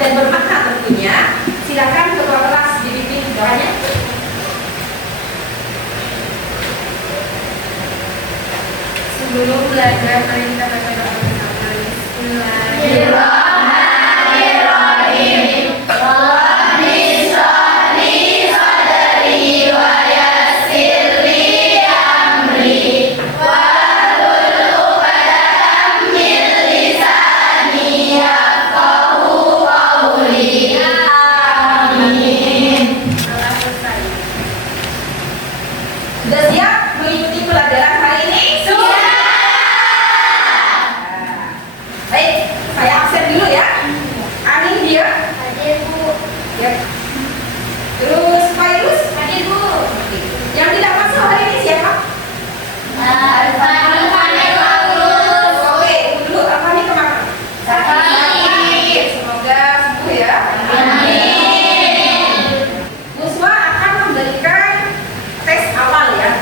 dan bermakna tentunya. Silakan ketua kelas dipimpin doanya. Sebelum belajar, mari kita baca doa bersama. Bismillahirrahmanirrahim. Sudah siap mengikuti pelajaran hari ini? Sudah. Baik, saya absen dulu ya. Ani dia. Hadir, Bu. Ya. Terus Fairuz. Hadir, Bu. Yang tidak masuk hari ini siapa? Arfani bagus. Oke, dulu Arfani kemana? Arfani. Semoga sembuh ya. Amin. Muswa akan memberikan tes awal ya,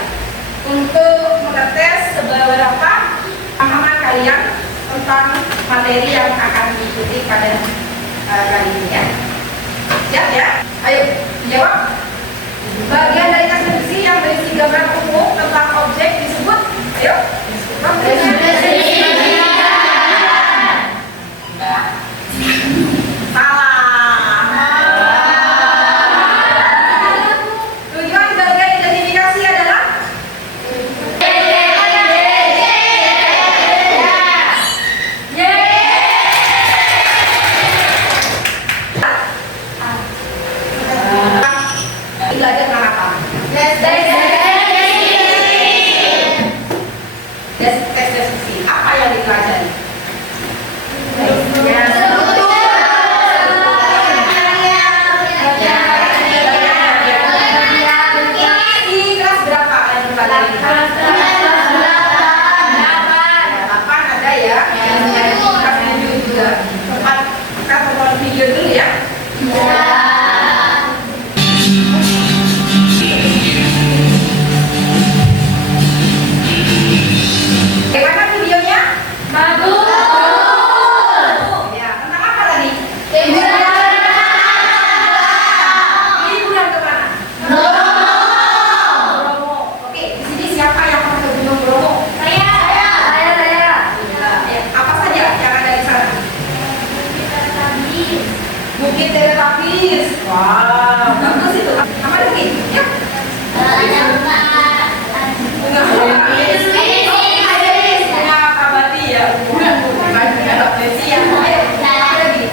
untuk mengetes seberapa pemahaman kalian tentang materi yang akan diikuti pada kali ini ya. Siap ya? Ayo jawab. Bagian dari deskripsi yang berisi gambar umum tentang objek disebut. Ayo. Tujuan bagian identifikasi adalah belajar nama apa? Tes deskripsi. Apa yang dipelajari? Di kelas berapa yang dipelajari? 8 ada ya. Kelas 7 juga. Tempat kita tonton video dulu ya. Bagaimana videonya? Ya, tentang apa tadi? Liburan kemana? Bromo. Oke, di sini siapa yang pernah ke Gunung Bromo? Ya, apa saja yang ada di sana? Bukit Teletubbies. Wow, bagus itu. Apa lagi? Ya. Bunga Teletubbies. Bunga Abadi ya. Bunga Teletubbies ya. Ayo, apa lagi?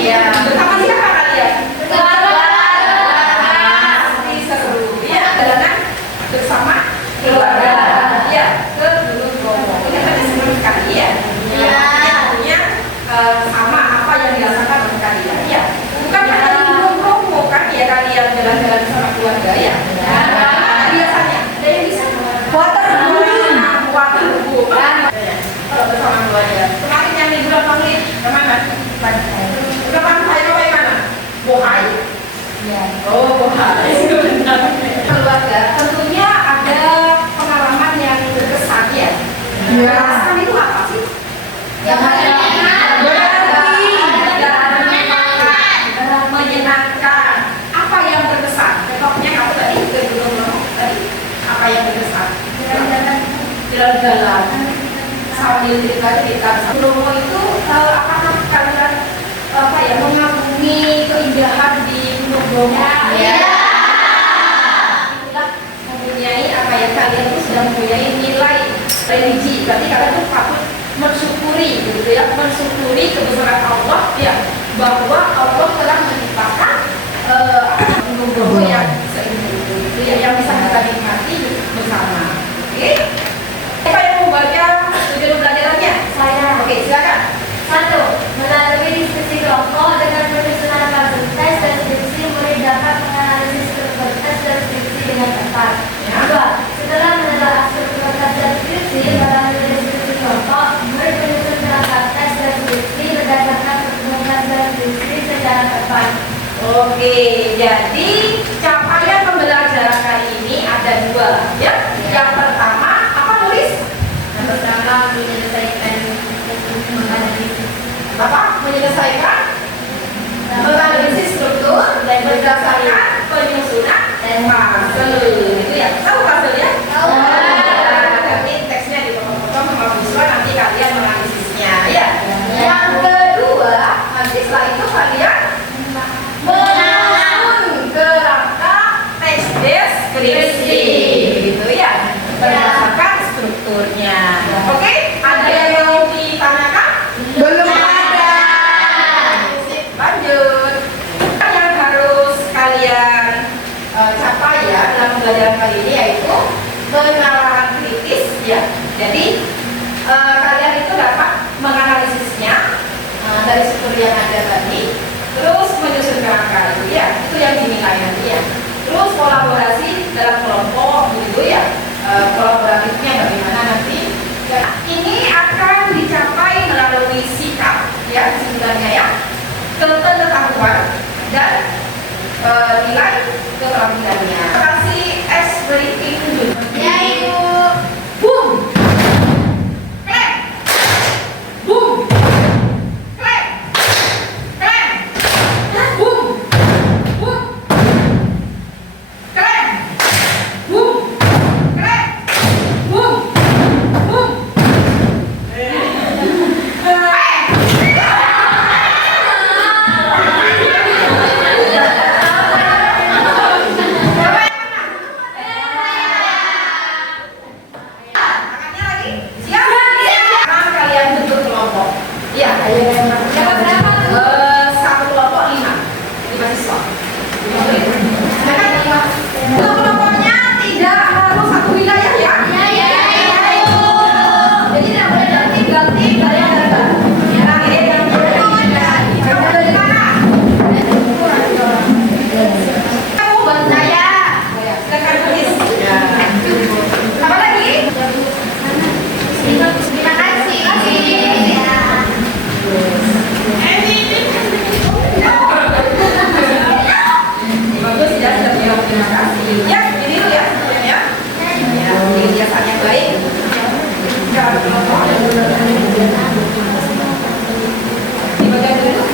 Iya. Bersama siapa kalian? Pasti seru. Iya, jalanan bersama keluarga. Iya, ke Gunung Bromo. Ini tadi senang sekali ya. Tentunya sama apa yang dirasakan oleh kalian. Ya, bukan hanya di Gunung Bromo kan ya kalian jalan-jalan sama keluarga ya. Mana biasanya? Ada yang bisa? Waterboom. Kalau bersama keluarga. Kemarin yang liburan Maulid kemana? Ke pantai mana? Bohai. Oh, Bohai. Keluarga tentunya ada pengalaman yang berkesan ya. Berkesan itu apa sih? Menyenangkan. Apa yang berkesan? Contohnya kamu tadi ke Gunung Bromo tadi. Apa yang berkesan? Jalan-jalan sambil cerita-cerita. Bromo itu apakah kalian mengagumi keindahan di Gunung Bromo? Itulah mempunyai kalian itu sudah mempunyai nilai religi. Berarti kalian tuh patut mensyukuri gitu ya, mensyukuri kebesaran Allah ya, bahwa Allah telah menciptakan Gunung Bromo yang seindah itu ya, yang bisa kita nikmati bersama. Oke? Siapa yang mau baca tujuan pelajarannya? Saya. Oke, silakan. 1. Melalui diskusi kelompok dengan penyusunan puzzle test deskripsi, murid dapat menganalisis struktur tes deskripsi dengan tepat. 2. Setelah menelaah struktur tes deskripsi, melalui diskusi kelompok, murid menyusun perangkat tes deskripsi berdasarkan struktur tes deskripsi secara tepat. Oke, jadi capaian pembelajaran kali ini ada 2 ya. Yang pertama apa nulis? Yang pertama menyelesaikan menganalisis. Bapak menyelesaikan menganalisis struktur dan berdasarkan penyusunan puzzle. Itu ya, tahu puzzle ya? Tahu. Tapi teksnya dipotong-potong sama visual, nanti kalian menganalisisnya ya. Yang kedua, nanti setelah itu kalian menyusun kerangka teks deskripsi, gitu ya, berdasarkan strukturnya. Oke, ada yang mau ditanyakan? Belum ada. Lanjut. Yang harus kalian capai ya dalam pembelajaran kali ini yaitu penalaran kritis ya. Jadi kalian itu dapat menganalisisnya dari struktur yang ada tadi, terus menyusun kerangka itu ya, itu yang dinilai nanti ya. Terus kolaborasi dalam kelompok gitu ya, kolaboratifnya bagaimana nanti. Ya, ini akan dicapai melalui sikap ya sebenarnya ya, ketidaktahuan dan nilai keterampilannya. Kasih S briefing dulu. Ya, Ibu. Boom, clap, boom, clap, clap, boom, boom, clap, boom, clap, boom, boom. Tangannya lagi. Siap? Sekarang kalian bentuk kelompok. Iya, Dapat berapa tuh? satu kelompok 5 siswa. Untuk kelompoknya tidak harus satu wilayah ya. Ya, ya, ya, Ibu. Jadi tidak boleh ganti kalian ada. Ya, yang kamu dari mana? Kamu buat saya. Silakan tulis. Ya. Apa lagi? Terima kasih. Ya. Bagus ya, sudah bilang terima kasih. Ya, ini dulu ya, ya. Ya, ini biasanya baik. Dibaca dulu.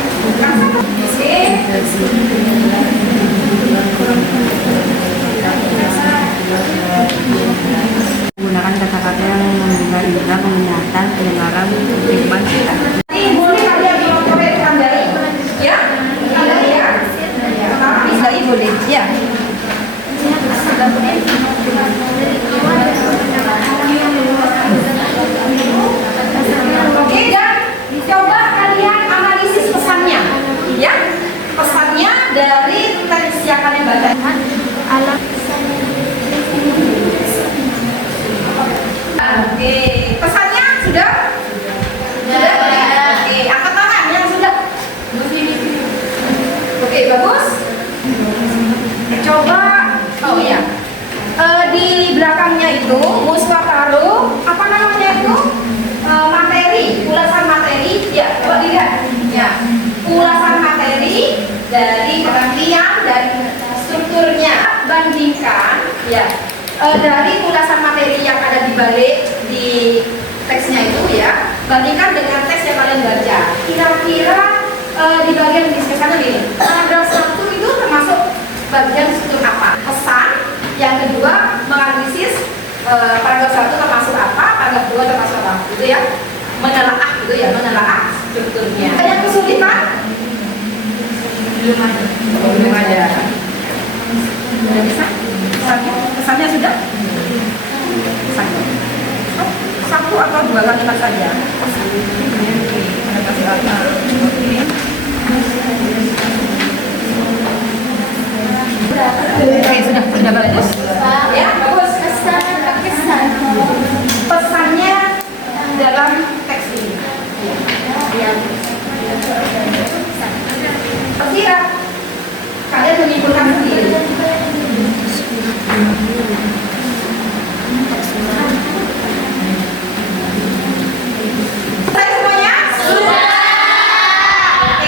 Menggunakan kata-kata yang menggugah indera penglihatan, pendengaran, kehidupan kita. Nanti boleh kalian mengorekan dari, ya, dari ya. Bisa boleh, ya. Oke, dan coba kalian analisis pesannya, ya. Pesannya dari teks yang kalian baca. Oke, pesannya sudah? Sudah? Oke, angkat tangan yang sudah. Oke, bagus. Coba, oh iya, di belakangnya itu Muswa taruh apa namanya itu materi, ulasan materi. Ya, coba dilihat. Ya, ulasan materi dari pengertian dan strukturnya bandingkan. Ya, dari ulasan materi yang ada di balik di teksnya itu ya, bandingkan dengan teks yang kalian baca. Kira-kira di bagian diskusinya ini, paragraf 1 itu termasuk bagian struktur apa? Pesan. Yang kedua, menganalisis paragraf 1 termasuk apa, paragraf 2 termasuk apa, gitu ya. Menelaah gitu ya, menelaah strukturnya. Ada yang kesulitan? Belum ada. Belum ada. Sudah bisa? Pesannya sudah? Pesannya. Oh, satu atau dua kalimat saja. Oke, sudah bagus. Ya, bagus. Pesannya dalam teks ini. Tersirat. Kalian menyimpulkan sendiri. Selesai semuanya? Sudah. Oke,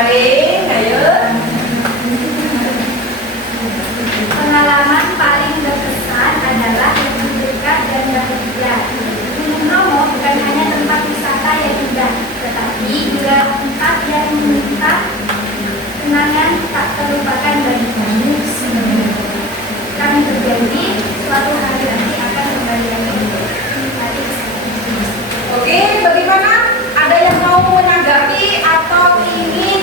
masing-masing. Ayo. Pengalaman paling berkesan adalah yang dekat dan bahagia. Gunung Bromo bukan hanya tempat wisata yang indah, tetapi juga tempat yang menyimpan kenangan tak terlupakan bagi kami semua. Kami berjanji suatu hari nanti akan kembali lagi. Mari bersama. Oke, bagaimana? Ada yang mau menanggapi atau ingin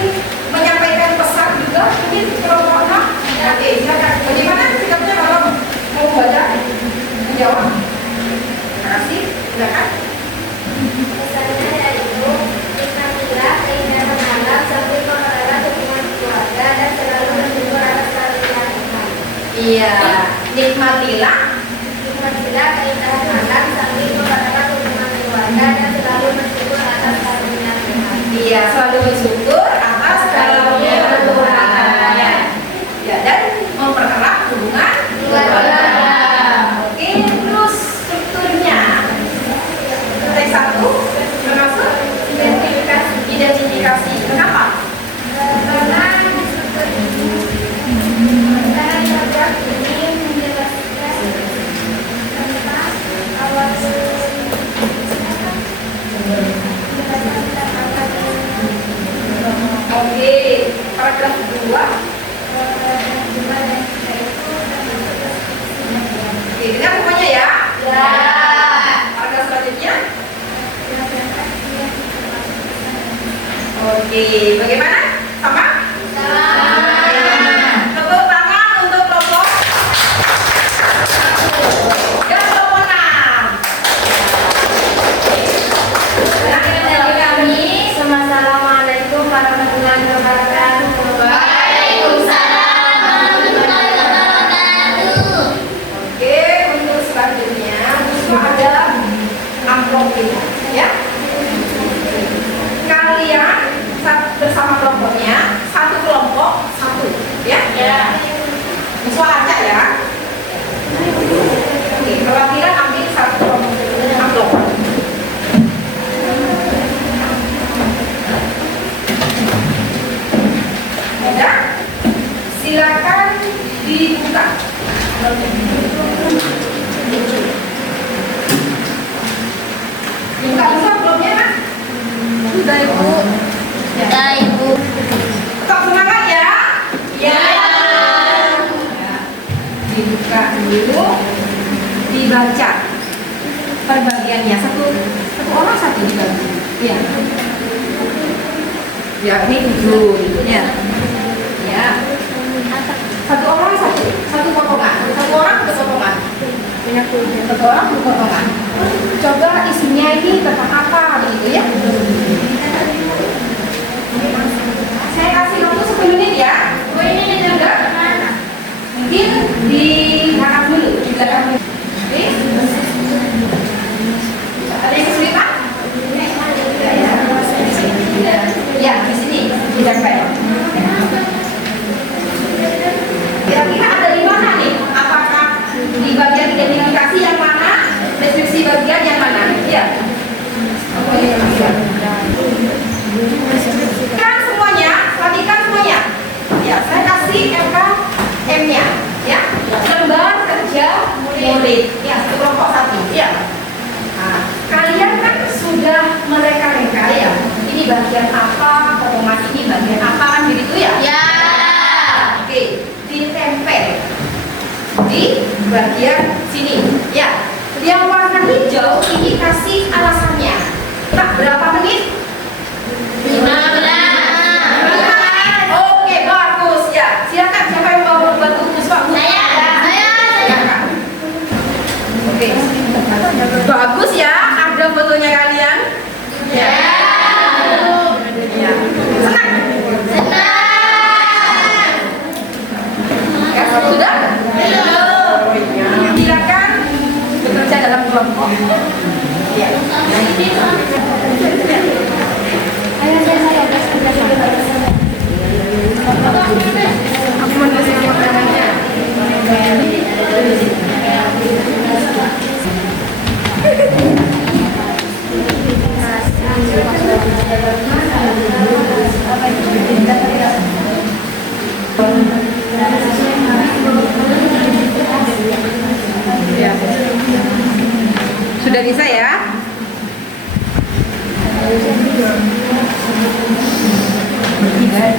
menyampaikan pesan juga? Mungkin kelompoknya? Oke, silakan. Bagaimana sikapnya kalau mau baca? Menjawab? Terima kasih. Silakan. Pesannya yaitu nikmatilah keindahan alam sambil mengelola hubungan keluarga dan selalu bersyukur atas karunia Tuhan. Iya, nikmatilah. Nikmatilah keindahan alam sambil mengelola hubungan keluarga dan selalu bersyukur atas karunia Tuhan. Iya, selalu bersyukur atas karunia Tuhan. Ya, dan mempererat hubungan keluarga. Oke, terus strukturnya. Yang satu termasuk identifikasi. Kenapa? Karena di struktur ini antara program ini menjelaskan tentang awal Oke, paragraf 2. Oke, dengar semuanya ya. Ya. Paragraf selanjutnya. Oke, bagaimana? Sama? Tepuk tangan untuk kelompok dan kelompok 6. Akhir dari kami, Assalamualaikum warahmatullahi wabarakatuh. Waalaikumsalam warahmatullahi wabarakatuh. Oke, untuk selanjutnya ada amplop ini, ya. Kalian bersama kelompoknya, satu kelompok satu, ya. Musuh acak ya. Oke, perwakilan ambil satu kelompok amplop. Ya, silakan dibuka. Dibuka dulu amplopnya, Mas. Sudah, Ibu. Ya, Ibu. Tetap semangat ya. Ya. Dibuka dulu, dibaca perbagiannya satu orang satu dibagi. Ya. Ya, ini 7 ya. Ya. Satu orang satu potongan. Satu orang satu potongan. Satu orang satu potongan. Coba isinya ini tentang apa begitu ya? Saya kasih waktu 10 menit ya. Oh, ini juga. Mungkin di belakang dulu, di belakang dulu. Oke. Ada yang kesulitan? Ya, di sini tidak baik. Kira-kira ada di mana nih? Apakah di bagian identifikasi yang mana? Deskripsi bagian yang mana? Ya. Kan semuanya, perhatikan semuanya. Ya, saya kasih M-nya, ya. Lembar kerja murid. Ya, satu kelompok satu. Ya. Nah, kalian kan sudah mereka-reka ya. Ini bagian apa, potongan ini bagian apa kan begitu ya? Ya. Oke, ditempel di bagian sini. Ya. Yang warna hijau ini kasih alasannya. Nah, berapa menit? 15. Oke, bagus ya. Silakan siapa yang mau bantu Puspa? Silakan. Oke. Bagus ya. Ada fotonya kalian? Ya. Ya. Senang? Ya, sudah? Belum. Silakan bekerja dalam kelompok. Ya. Kasih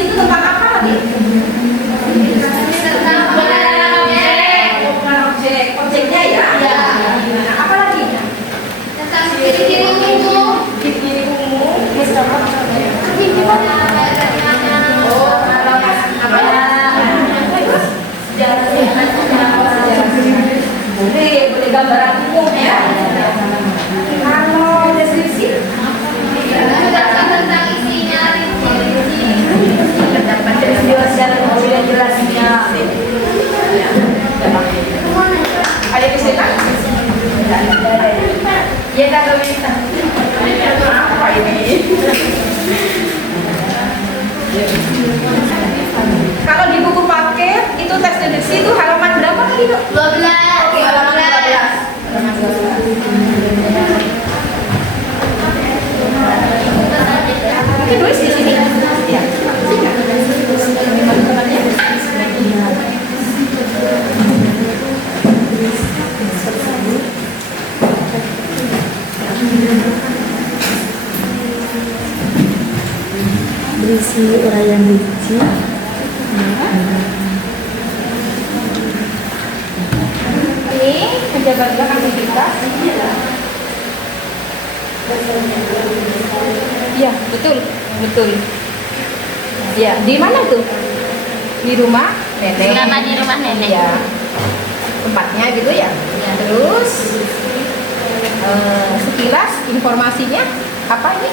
itu tentang apa lagi? Tentang pengenalan objek. Bukan objek, objeknya ya. Nah, apa lagi? Tentang ciri-ciri umum. Ciri umum. Boleh gambaran umum ya. Kalau deskripsi Tentang isinya, rinci-rinci. jelasnya. Ada di sini? Ya kalau bisa. Apa ini? Kalau di buku paket itu tes deskripsi itu halaman berapa tadi, Dok? 12. Oke, halaman 12. Oke, tulis di sini. Ya. Berisi uraian rinci. Ini menjabarkan aktivitas. Iya, betul, betul. Ya, di mana tuh? Di rumah nenek. Selama di rumah nenek. Ya, tempatnya gitu ya. Terus sekilas informasinya apa ini?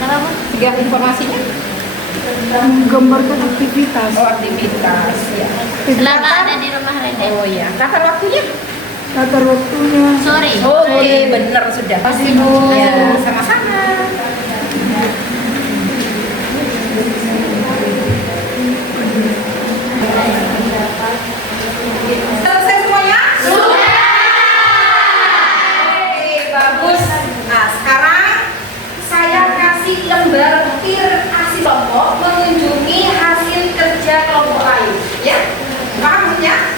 Apa, Bu? Tiga informasinya? Menggambarkan aktivitas. Oh, aktivitas. Ya. Selama ada di rumah nenek. Oh ya, tata waktunya? Tata waktunya. Sore. Oh, benar sudah. Pasti, Bu. Ya, sama-sama. Selesai semuanya? Sudah. Oke, bagus. Nah, sekarang saya kasih lembar asli kelompok mengunjungi hasil kerja kelompok lain. Ya, paham maksudnya?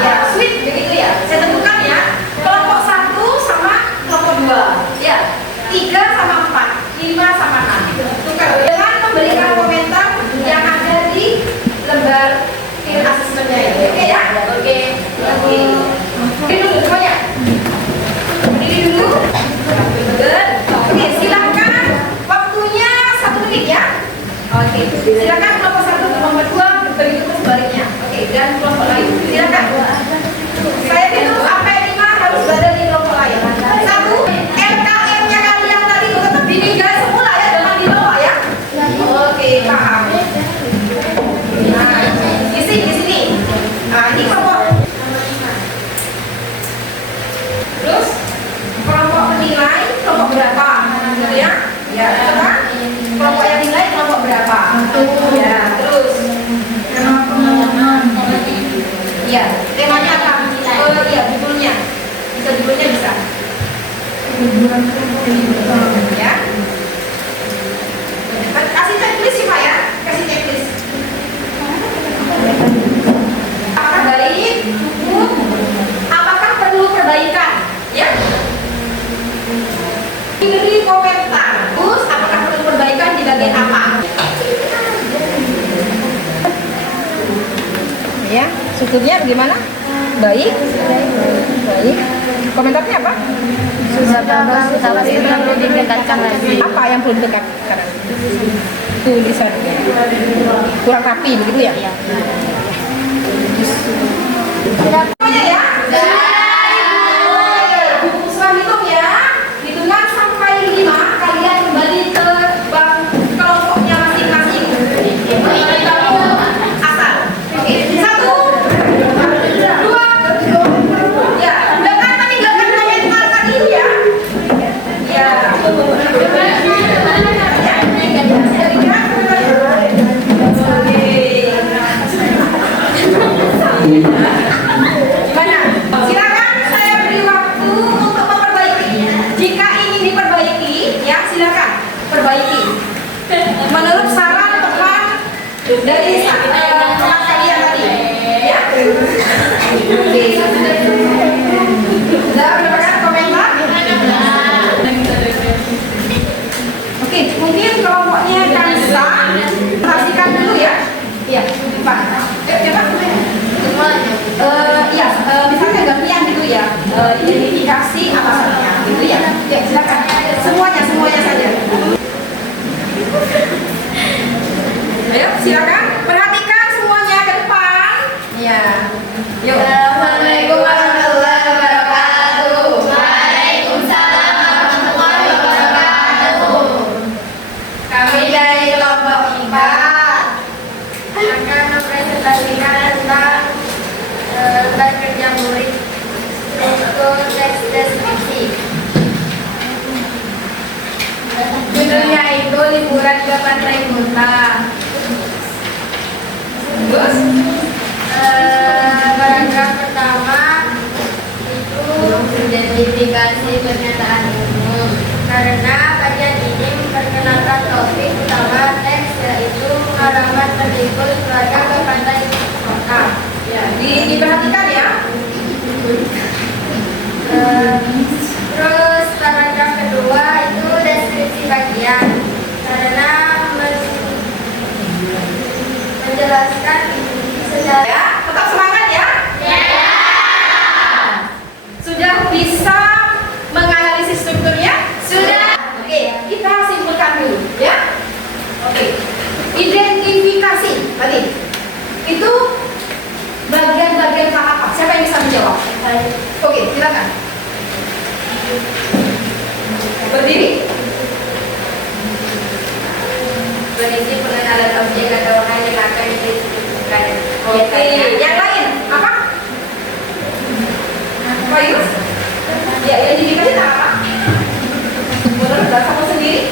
Ya, sweet begitu ya. Saya tentukan ya. Kelompok 1 sama kelompok 2. Ya, 3 sama 4, 5 sama 6. Tentukan dengan memberikan komentar yang ada di lembar asesmennya ini. Oke ya? Oke. Oke dulu semuanya. Berdiri dulu. Good. Oke, silakan. Waktunya 1 menit ya. Oke, silakan kelompok 1 ke kelompok 2, begitu sebaliknya. Oke, dan kelompok lain. Silakan. Saya hitung sampai 5 harus berada di kelompok lain. 1, LKM-nya kalian tadi tetap ditinggal semula ya, jangan dibawa ya. Oke, paham. Nah, di sini. Nah, ini kelompok. Terus kelompok penilai kelompok berapa? Gitu ya? Ya, coba. Kelompok yang nilai kelompok berapa? Ya, terus. Ya, temanya apa? Iya, judulnya. Bisa judulnya bisa. Ya. Kasih checklist sih Pak ya. Kasih checklist. Apakah baik? Cukup? Apakah perlu perbaikan? Ya. Beri komentar. Terus apakah perlu perbaikan di bagian apa? Ya, syukurnya bagaimana? Baik. Baik. Komentarnya apa? Sudah bagus, tapi perlu ditingkatkan lagi. Apa yang perlu ditingkatkan? Tulisannya kurang rapi begitu ya? Semuanya ya? Setelah hitung ya, hitungan sampai 5, kalian kembali ke bank kelompoknya masing-masing. Asal. Oke, 1, 2, ya, jangan meninggalkan komentar tadi itu ya. Ya. Oke. Menurut saran teman dari teman kalian tadi, ya. Oke. Sudah mendapatkan komentar? Oke, mungkin kelompoknya Kansa perhatikan dulu ya. Iya, Pak. Coba. Iya, misalnya gantian gitu ya. Identifikasi atasannya, gitu ya. Ya, silakan. Semuanya saja. Ayo, silakan. Perhatikan semuanya ke depan. Ya. Yuk. Assalamualaikum warahmatullahi wabarakatuh. Waalaikumsalam warahmatullahi wabarakatuh. Kami dari kelompok IPA akan mempresentasikan tentang tugas kerja murid untuk teks deskripsi. Judulnya itu liburan ke Pantai Kuta. Terus? Paragraf pertama itu identifikasi pernyataan umum. Karena kajian ini memperkenalkan topik utama teks, yaitu halaman berlibur keluarga ke Pantai Kuta. Ya, diperhatikan ya. Terus paragraf kedua itu deskripsi bagian, karena menjelaskan sejarah. Ya, tetap semangat ya. Sudah bisa menganalisis strukturnya? Sudah. Oke, kita simpulkan dulu ya. Oke. Identifikasi tadi. Itu bagian-bagian apa? Siapa yang bisa menjawab? Oke, silakan. Berdiri. Berisi pengenalan objek atau hal yang akan dideskripsikan. Oke, yang lain apa? Pak Yus? Ya, identifikasi apa? Menurut kamu sendiri?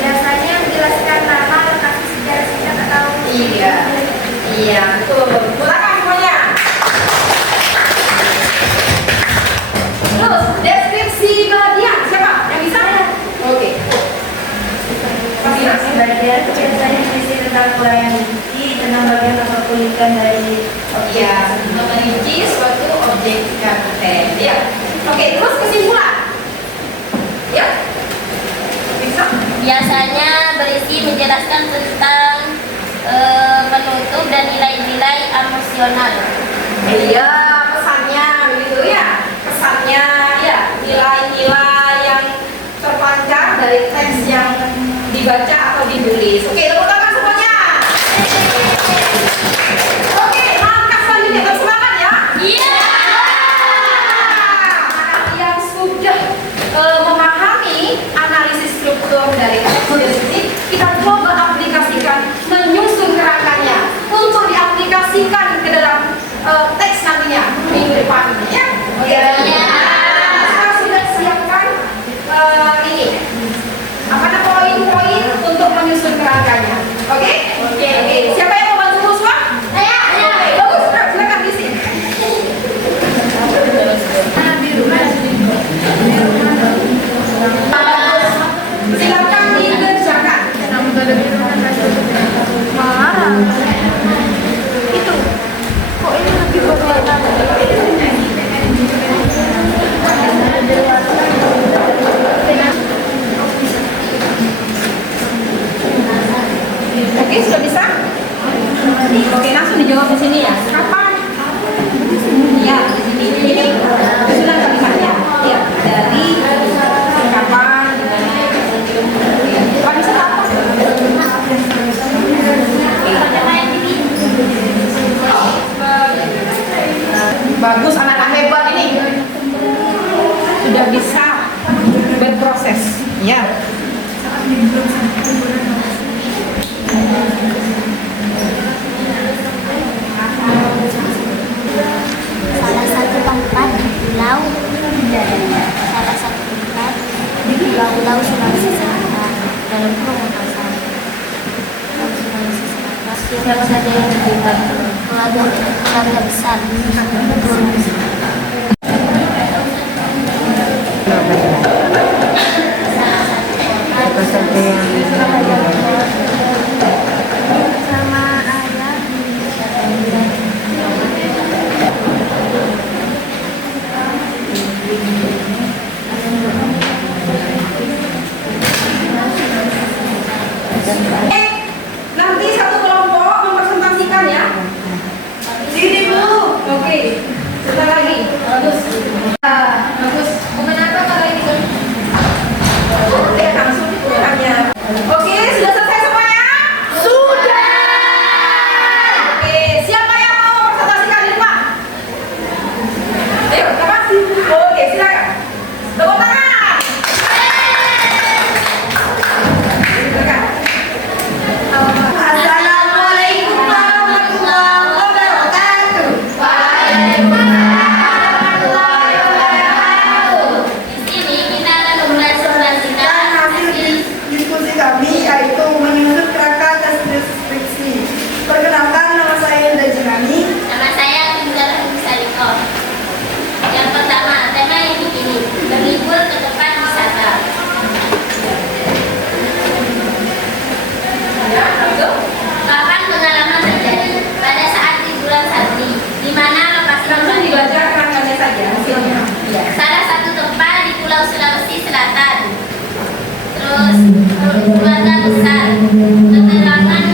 Biasanya menjelaskan nama, lokasi sejarah singkat atau Iya, betul. Silakan semuanya. Terus, deskripsi bagian. Siapa? Yang bisa? Oke. Mas Yus? Bagian biasanya berisi tentang uraian inti tentang bagian atau kulikan dari Iya, memerinci suatu objek konten. Ya. Oke, terus kesimpulan. Ya. Bisa? Biasanya berisi menjelaskan tentang penutup dan nilai-nilai emosional. Iya, pesannya begitu ya. Pesannya ya, nilai-nilai yang terpancar dari teks yang dibaca atau ditulis. Oke, tepuk tangan semuanya. Oke, langkah selanjutnya terus semangat ya. Iya. Yang sudah memahami analisis struktur dari teks deskripsi, kita coba aplikasikan, menyusun kerangkanya untuk diaplikasikan ke dalam teks nantinya minggu depan ya. Oke. Kita sudah siapkan ini apa namanya poin-poin untuk menyusun kerangkanya. Oke? Oke. Siapa yang mau bantu Puspa? Saya. Oke, bagus. Nah, silakan di sini. Silakan dikerjakan. Itu. Kok ini lebih berwarna? Oke, sudah bisa? Oke, langsung dijawab di sini ya. Kapan? Ya, di sini. Ini susunan kalimatnya. Ya, dari kapan? Pak bisa apa? Bagus, anak-anak hebat ini. Sudah bisa berproses. Ya. Salah satu tempat di pulau salah satu tempat di pulau Sulawesi Selatan dalam kurung pasar Sulawesi Selatan siapa saja yang terlibat keluarga besar Apa saja yang sama ayah. Nanti satu kelompok mempresentasikan ya. Sini dulu. Oke. Sebentar lagi. Bagus. Bagus. Kenapa kalau ini? Oke, langsung hanya. Oke, sudah selesai semuanya? Sudah. Oke, siapa yang mau presentasikan di rumah? Ayo, siapa? Oke, silakan. Tepuk tangan. Silakan. Assalamualaikum warahmatullahi wabarakatuh. Di sini kita akan mempresentasikan hasil diskusi kami yaitu menyusun kerangka tes deskripsi. Perkenalkan, nama saya Indah Jinani. nama saya Tinggal Saliko. Yang pertama, tema yang begini, berlibur ke tempat wisata. Ya, langsung. Kapan pengalaman terjadi? Pada saat liburan Sabti, di mana lokasi Langsung dibaca kerangkanya saja hasilnya. Ya. salah satu tempat di Pulau Sulawesi Selatan. Terus keluarga besar. Keterangan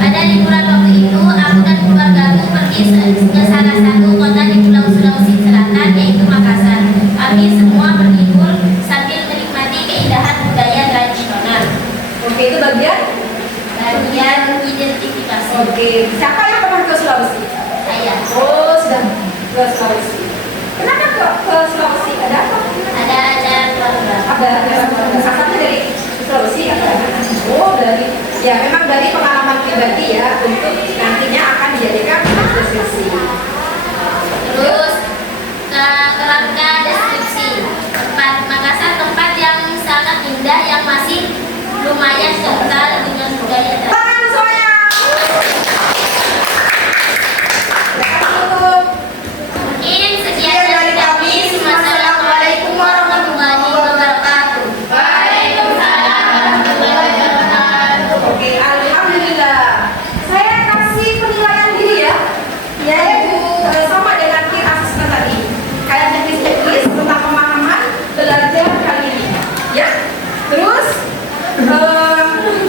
pada liburan waktu itu aku dan keluargaku pergi ke salah satu kota di Pulau Sulawesi Selatan yaitu Makassar. Kami semua berlibur sambil menikmati keindahan budaya tradisional. Oke, itu bagian. Bagian identifikasi. Oke, siapa yang pernah ke Sulawesi? Saya Oh, sudah ke Sulawesi. Kenapa ke Sulawesi? Ada apa? ada keluarga. Ada asalnya dari Sulawesi atau oh dari ya memang dari pengalaman pribadi ya untuk nantinya akan dijadikan deskripsi. Terus kerangka deskripsi tempat Makassar, tempat yang sangat indah yang masih lumayan kental dengan budaya tradisional. Tangan semuanya. Tutup. Mungkin sekian dari kami. Wassalamualaikum warahmatullahi wabarakatuh. Waalaikumsalam warahmatullahi wabarakatuh. Oke, alhamdulillah. Saya kasih penilaian diri ya. Yaitu sama dengan peer assessment tadi. Kayak checklist tentang pemahaman belajar kali ini. Ya. Terus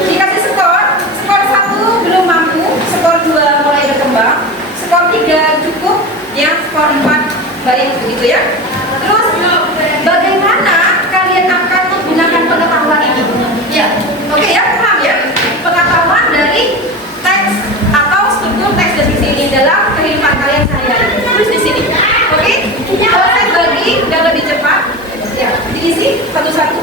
dikasih skor 1 belum mampu, skor 2 mulai berkembang, skor 3 cukup, ya skor 4 baik begitu ya. Terus bagaimana kalian akan menggunakan pengetahuan ini? Ya, oke ya, paham ya? Pengetahuan dari teks atau struktur teks deskripsi ini dalam kehidupan kalian sehari-hari. Tulis di sini, oke? Kalau saya bagi udah lebih cepat, ya diisi satu-satu.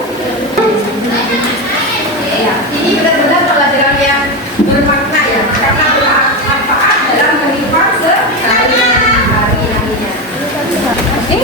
Ya, ini benar-benar pelajaran yang bermakna ya, karena bermanfaat dalam kehidupan sehari-hari. Oke?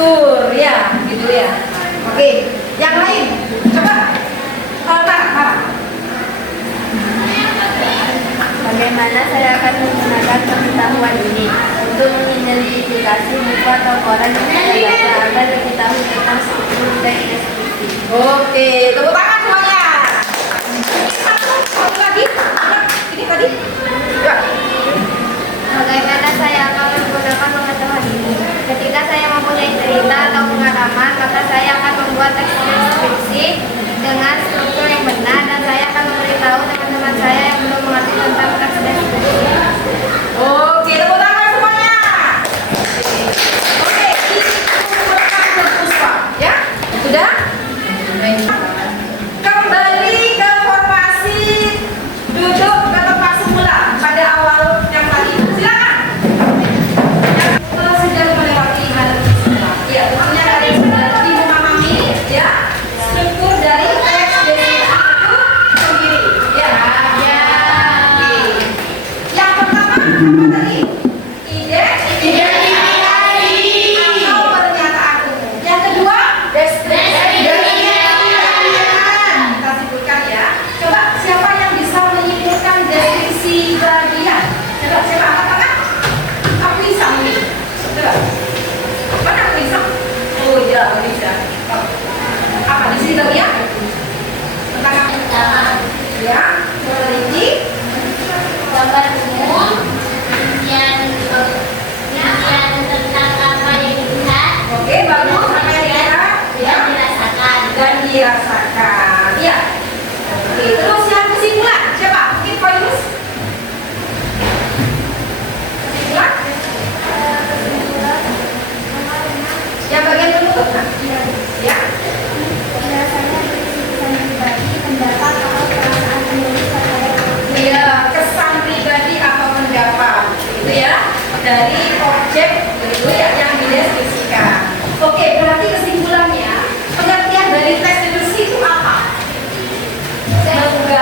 syukur ya, gitu ya. Oke, yang lain coba. Bagaimana saya akan menggunakan pengetahuan ini untuk mengidentifikasi buku atau koran yang saya baca agar lebih tahu tentang struktur dan deskripsi. Oke, tepuk tangan semuanya. Satu lagi, ini tadi. Ya. Bagaimana saya akan menggunakan pengetahuan ini? Ketika saya mempunyai cerita atau pengalaman, maka saya akan membuat teks deskripsi dengan struktur yang benar dan saya akan memberitahu teman-teman saya yang belum mengerti tentang teks deskripsi. Oke, tepuk tangan semuanya. Oke, ini merupakan Puspa, ya? Sudah? Kembali ke formasi duduk ke tempat semula pada awal yang tadi. Silakan. Yang sudah melewati hal semula. Ya, tentunya kalian sudah lebih memahami ya struktur dari teks deskripsi itu sendiri. Ya. Oke. Yang pertama apa tadi? Identifikasi atau pernyataan umum. Yang kedua, deskripsi. Kita sebutkan ya. Coba siapa yang bisa menyimpulkan deskripsi bagian? Coba siapa angkat tangan? Aku bisa ini. Coba. Mana aku bisa? Oh iya, aku bisa. Oh. Apa di sini bagian? Tentang apa? Ya, memiliki Gambar umum, kemudian tentang apa yang dilihat, oke, bagus. Apa yang dilihat? Ya. dan dirasakan. Dan dirasakan. Ya. Oke, terus yang kesimpulan siapa? Mungkin Koinus? Kesimpulan? Yang bagian penutup kan? Ya. Biasanya berisi kesan pribadi, pendapat, atau perasaan penulis terhadap Iya, kesan pribadi atau pendapat itu ya dari objek itu ya yang dideskripsikan. Oke, berarti kesimpulannya pengertian dari teks deskripsi itu apa? Menggabungkan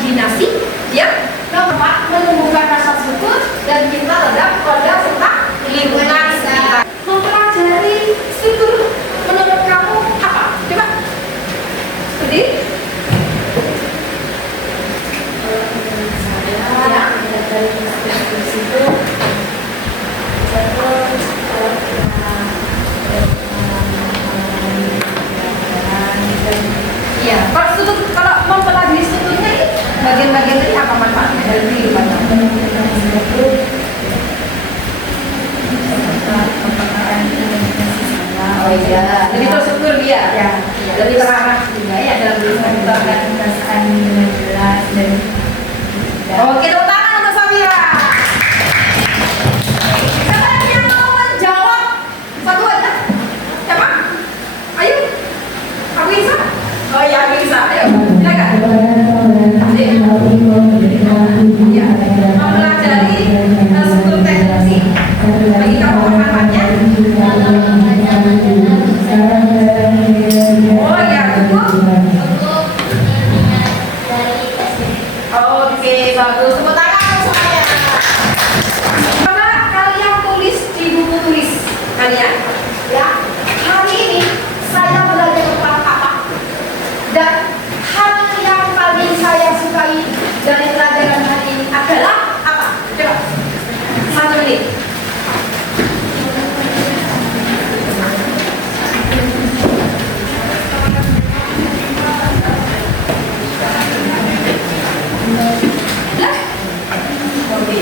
imajinasi, ya. Nomor 4, menumbuhkan rasa syukur dan cinta terhadap keluarga serta lingkungan sekitar. Mempelajari struktur menurut kamu apa? Coba. Berdiri. Saya dari situ Iya. Kalau mempelajari strukturnya ini bagian-bagian dari apa manfaatnya dari kehidupan kamu? Oh iya, jadi terstruktur dia. Ya. Lebih terarah juga ya dalam kehidupan. perasaan dengan jelas dan Oke, tepuk tangan untuk Samira. Siapa lagi yang mau menjawab? Satu aja. Siapa? Ayo. Aku bisa? Oh iya, aku bisa. Ayo, silakan. Ya, mempelajari struktur teknologi. Bagi kamu manfaatnya. Oh iya, cukup. Oke, bagus. Tepuk tangan semuanya. Coba kalian tulis di buku tulis kalian. Ya, hari ini saya belajar tentang apa? Dan hal yang paling saya sukai dari pelajaran hari ini adalah apa? Coba. 1 menit. Lah? Oke.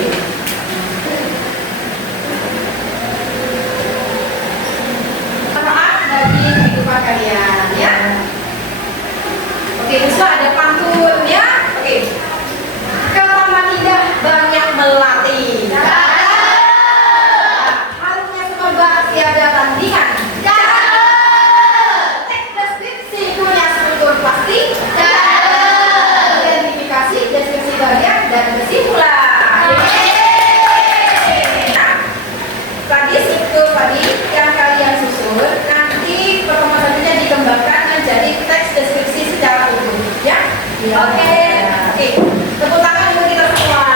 Manfaat bagi kehidupan kalian, ya. Oke, bisa ada pantun, ya. Oke. Ke taman indah banyak melati. Harumnya semoga tiada tandingan. Teks deskripsi punya struktur pasti. Identifikasi deskripsi bagian dan kesimpulan. Nah, tadi struktur tadi yang kalian susun nanti pertemuan selanjutnya dikembangkan menjadi teks deskripsi secara utuh, ya. Oke. Tepuk tangan untuk kita semua.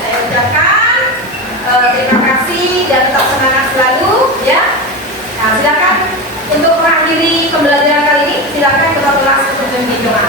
Saya ucapkan terima kasih dan tetap semangat selalu, ya. Nah, silakan untuk mengakhiri pembelajaran kali ini, silakan ketua kelas untuk memimpin doa.